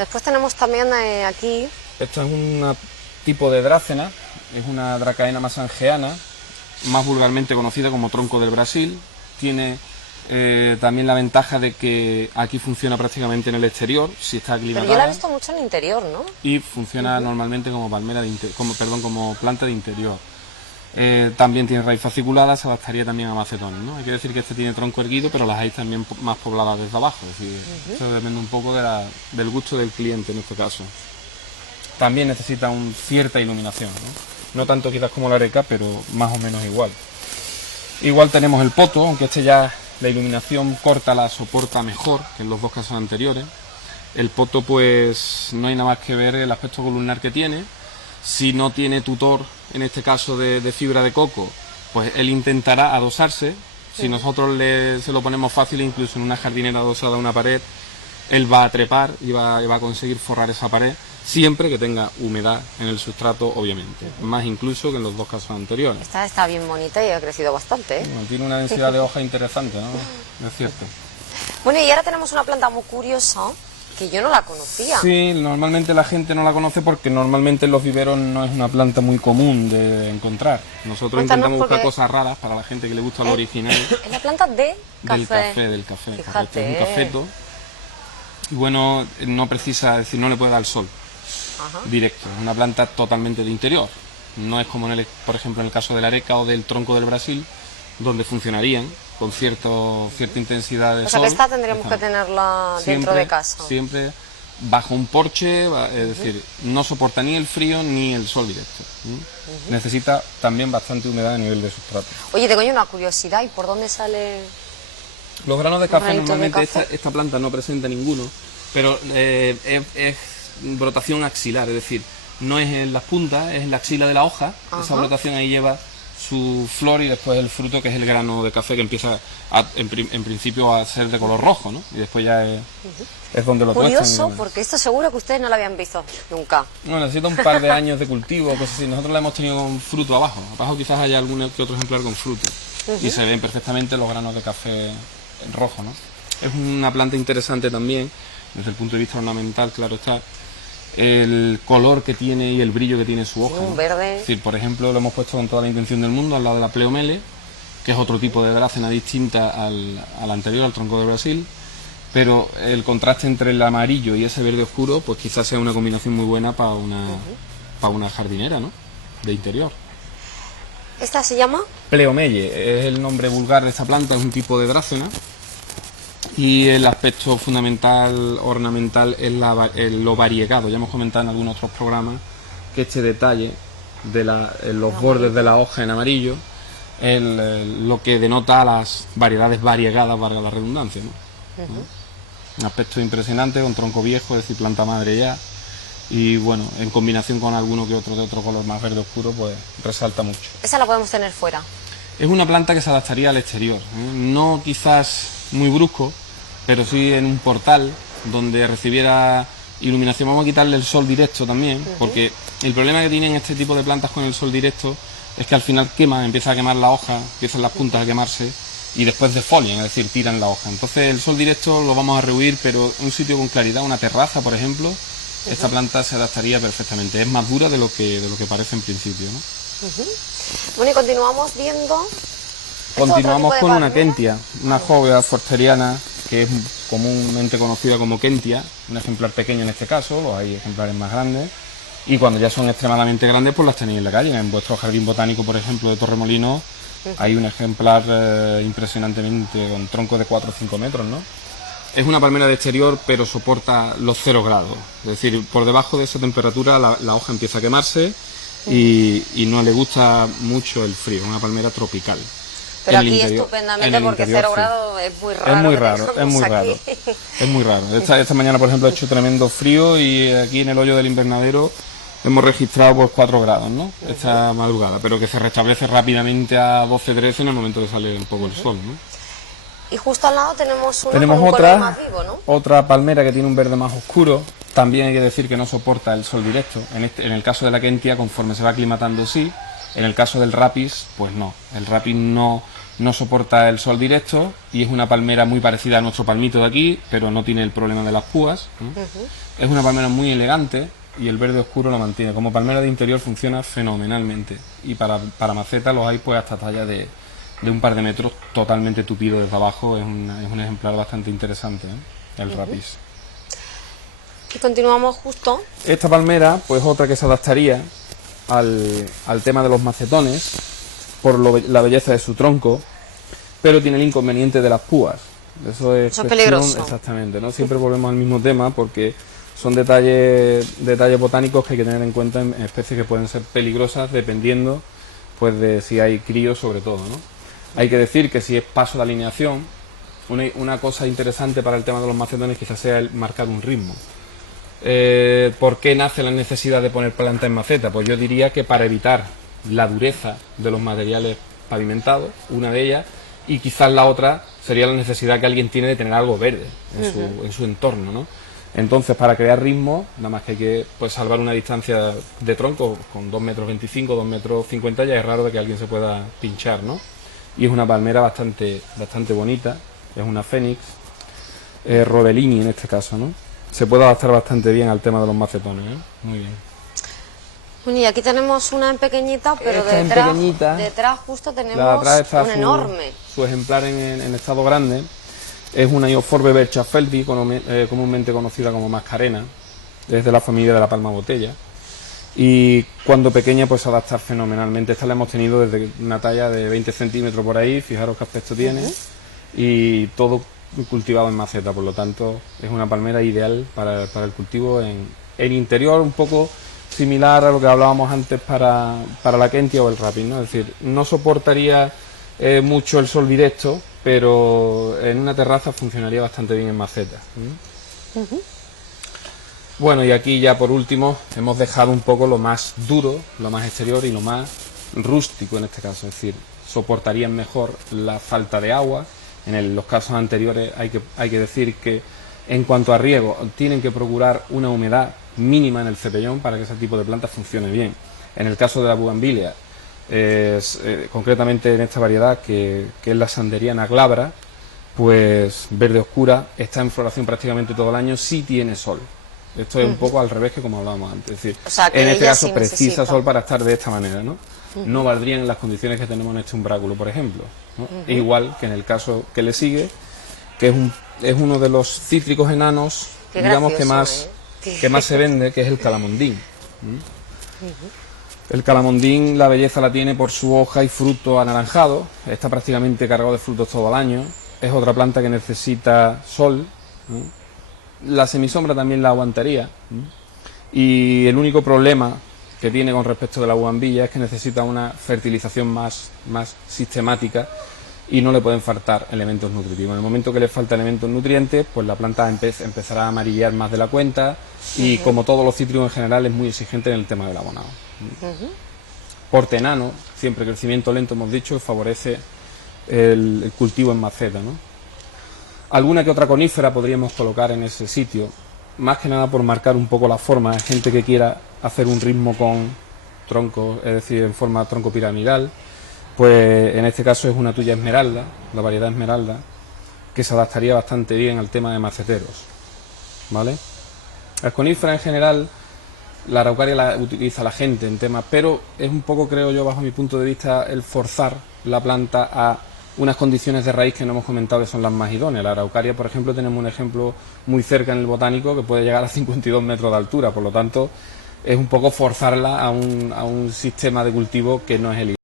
Después tenemos también aquí... Esta es un tipo de drácena, es una Dracaena masangeana, más vulgarmente conocida como tronco del Brasil. Tiene también la ventaja de que aquí funciona prácticamente en el exterior, si está aclimatada. Pero yo la he visto mucho en el interior, ¿no? Y funciona normalmente como palmera como planta de interior. También tiene raíz fasciculada, se adaptaría también a macetones, ¿no? Hay que decir que este tiene tronco erguido, pero las hay también más pobladas desde abajo, es decir, eso depende un poco del gusto del cliente en este caso. También necesita cierta iluminación, ¿no? No tanto quizás como la areca, pero más o menos igual. Igual tenemos el poto, aunque este ya la iluminación corta la soporta mejor que en los dos casos anteriores. El poto, pues no hay nada más que ver el aspecto columnar que tiene. Si no tiene tutor, en este caso de fibra de coco, pues él intentará adosarse. Si nosotros se lo ponemos fácil, incluso en una jardinera adosada a una pared, él va a trepar y va a conseguir forrar esa pared, siempre que tenga humedad en el sustrato, obviamente. Más incluso que en los dos casos anteriores. Esta está bien bonita y ha crecido bastante, ¿eh? Bueno, tiene una densidad de hoja interesante, ¿no? Es cierto. Bueno, y ahora tenemos una planta muy curiosa, que yo no la conocía. Sí, normalmente la gente no la conoce porque normalmente en los viveros no es una planta muy común de encontrar. Nosotros intentamos buscar cosas raras para la gente que le gusta lo original. Es la planta de café. Del café. Fíjate. Es un cafeto. Y bueno, no precisa, es decir, no le puede dar sol directo. Es una planta totalmente de interior. No es como, por ejemplo, en el caso de la areca o del tronco del Brasil, donde funcionarían con cierta intensidad de sol. O sea que esta tendríamos que tenerla dentro de casa. Siempre bajo un porche, es decir, no soporta ni el frío ni el sol directo. Necesita también bastante humedad a nivel de sustrato. Oye, tengo yo una curiosidad, ¿y por dónde sale? Los granos de café normalmente esta planta no presenta ninguno, pero es brotación axilar, es decir, no es en las puntas, es en la axila de la hoja. Esa brotación ahí lleva su flor y después el fruto, que es el grano de café, que empieza en principio a ser de color rojo, ¿no? Y después ya es donde lo tuestan. Curioso, porque esto seguro que ustedes no lo habían visto nunca. Bueno, necesita un par de años de cultivo, cosas así. Nosotros la hemos tenido con fruto abajo. Abajo quizás haya algún que otro ejemplar con fruto. Y se ven perfectamente los granos de café rojo, ¿no? Es una planta interesante también, desde el punto de vista ornamental, claro está. El color que tiene y el brillo que tiene su hoja, un verde. Es decir, por ejemplo, lo hemos puesto con toda la intención del mundo al lado de la Pleomele, que es otro tipo de drácena distinta al anterior, al tronco de Brasil, pero el contraste entre el amarillo y ese verde oscuro, pues quizás sea una combinación muy buena para una jardinera, ¿no? De interior. ¿Esta se llama? Pleomelle, es el nombre vulgar de esta planta, es un tipo de drácena. Y el aspecto fundamental ornamental es lo variegado. Ya hemos comentado en algunos otros programas que este detalle de los bordes de la hoja en amarillo es lo que denota las variedades variegadas, valga la redundancia, ¿no? Un aspecto impresionante, con tronco viejo, es decir, planta madre ya. Y bueno, en combinación con alguno que otro de otro color más verde oscuro, pues resalta mucho. Esa la podemos tener fuera. Es una planta que se adaptaría al exterior, ¿eh? No quizás muy brusco, pero sí en un portal donde recibiera iluminación. Vamos a quitarle el sol directo también, porque el problema que tienen este tipo de plantas con el sol directo es que al final empieza a quemar la hoja, empiezan las puntas a quemarse y después defolian, es decir, tiran la hoja. Entonces el sol directo lo vamos a rehuir, pero un sitio con claridad, una terraza, por ejemplo, esta planta se adaptaría perfectamente. Es más dura de lo que parece en principio, ¿no? Bueno, y continuamos viendo... Continuamos con una Kentia, una jovea forteriana que es comúnmente conocida como Kentia, un ejemplar pequeño en este caso, hay ejemplares más grandes, y cuando ya son extremadamente grandes pues las tenéis en la calle. En vuestro jardín botánico, por ejemplo, de Torremolinos, hay un ejemplar impresionantemente con tronco de 4 o 5 metros, ¿no? Es una palmera de exterior, pero soporta los 0 grados, es decir, por debajo de esa temperatura la hoja empieza a quemarse y no le gusta mucho el frío, es una palmera tropical. Pero aquí estupendamente, porque 0 grados es muy raro. Es muy raro, es muy raro. Es muy raro. Esta mañana, por ejemplo, ha hecho tremendo frío y aquí en el hoyo del invernadero hemos registrado pues 4 grados, ¿no? Esta madrugada, pero que se restablece rápidamente a 12-13 en el momento de salir un poco el sol, ¿no? Y justo al lado tenemos una con un color más vivo, ¿no? Otra palmera que tiene un verde más oscuro. También hay que decir que no soporta el sol directo. En el caso de la Kentia, conforme se va aclimatando, sí. En el caso del Rapis, pues no. El Rapis no no soporta el sol directo y es una palmera muy parecida a nuestro palmito de aquí, pero no tiene el problema de las púas, ¿no? Es una palmera muy elegante y el verde oscuro la mantiene. Como palmera de interior funciona fenomenalmente y para maceta los hay pues hasta talla de un par de metros totalmente tupido desde abajo. Es un ejemplar bastante interesante, ¿eh? El Rapis. Y continuamos justo. Esta palmera pues otra que se adaptaría al tema de los macetones por la belleza de su tronco, pero tiene el inconveniente de las púas. Eso es peligroso. Exactamente, ¿no? Siempre volvemos al mismo tema porque son detalles botánicos que hay que tener en cuenta en especies que pueden ser peligrosas dependiendo pues de si hay críos sobre todo, ¿no? Hay que decir que si es paso de alineación, una cosa interesante para el tema de los macetones quizás sea el marcar un ritmo. ¿Por qué nace la necesidad de poner planta en maceta? Pues yo diría que para evitar la dureza de los materiales pavimentados, una de ellas, y quizás la otra sería la necesidad que alguien tiene de tener algo verde en su entorno, ¿no? Entonces, para crear ritmo, nada más que hay que pues salvar una distancia de tronco con 2,25 metros, 2,50 metros, ya es raro de que alguien se pueda pinchar, ¿no? Y es una palmera bastante bonita, es una Fénix, Robellini en este caso, ¿no? Se puede adaptar bastante bien al tema de los macetones, ¿eh? Muy bien. Bueno, y aquí tenemos una en pequeñita, pero detrás justo tenemos un enorme. Su ejemplar en estado grande es una Iophorbe berchfeldi, comúnmente conocida como mascarena, es de la familia de la palma botella. Y cuando pequeña pues se adapta fenomenalmente. Esta la hemos tenido desde una talla de 20 centímetros por ahí, fijaros qué aspecto tiene, y todo cultivado en maceta, por lo tanto es una palmera ideal para el cultivo en interior, un poco similar a lo que hablábamos antes para la Kentia o el Rapis, ¿no? Es decir, no soportaría mucho el sol directo, pero en una terraza funcionaría bastante bien en maceta. Bueno, y aquí ya por último hemos dejado un poco lo más duro, lo más exterior y lo más rústico en este caso, es decir, soportarían mejor la falta de agua. En los casos anteriores hay que decir que en cuanto a riego tienen que procurar una humedad mínima en el cepellón para que ese tipo de plantas funcione bien. En el caso de la bugambilia, concretamente en esta variedad que es la sanderiana glabra, pues verde oscura, está en floración prácticamente todo el año si tiene sol. Esto es un poco al revés que como hablábamos antes, es decir, o sea, que en este caso sí precisa sol para estar de esta manera, ¿no? No valdrían en las condiciones que tenemos en este umbráculo, por ejemplo, ¿no? Igual que en el caso que le sigue, que es uno de los cítricos enanos, digamos, que más se vende, que es el calamondín. El calamondín, la belleza la tiene por su hoja y fruto anaranjado, está prácticamente cargado de frutos todo el año, es otra planta que necesita sol, ¿no? La semisombra también la aguantaría, y el único problema que tiene con respecto de la bugambilla es que necesita una fertilización más sistemática y no le pueden faltar elementos nutritivos. En el momento que le falta elementos nutrientes, pues la planta empezará a amarillar más de la cuenta y como todos los cítricos en general es muy exigente en el tema del abonado. Porte enano, siempre crecimiento lento hemos dicho, favorece el cultivo en maceta, ¿no? Alguna que otra conífera podríamos colocar en ese sitio, más que nada por marcar un poco la forma. Hay gente que quiera hacer un ritmo con troncos, es decir, en forma tronco piramidal, pues en este caso es una tuya esmeralda, la variedad esmeralda, que se adaptaría bastante bien al tema de maceteros, ¿vale? Las coníferas en general, la araucaria la utiliza la gente en temas, pero es un poco, creo yo, bajo mi punto de vista, el forzar la planta a unas condiciones de raíz que no hemos comentado que son las más idóneas. La araucaria, por ejemplo, tenemos un ejemplo muy cerca en el botánico que puede llegar a 52 metros de altura, por lo tanto es un poco forzarla a un sistema de cultivo que no es el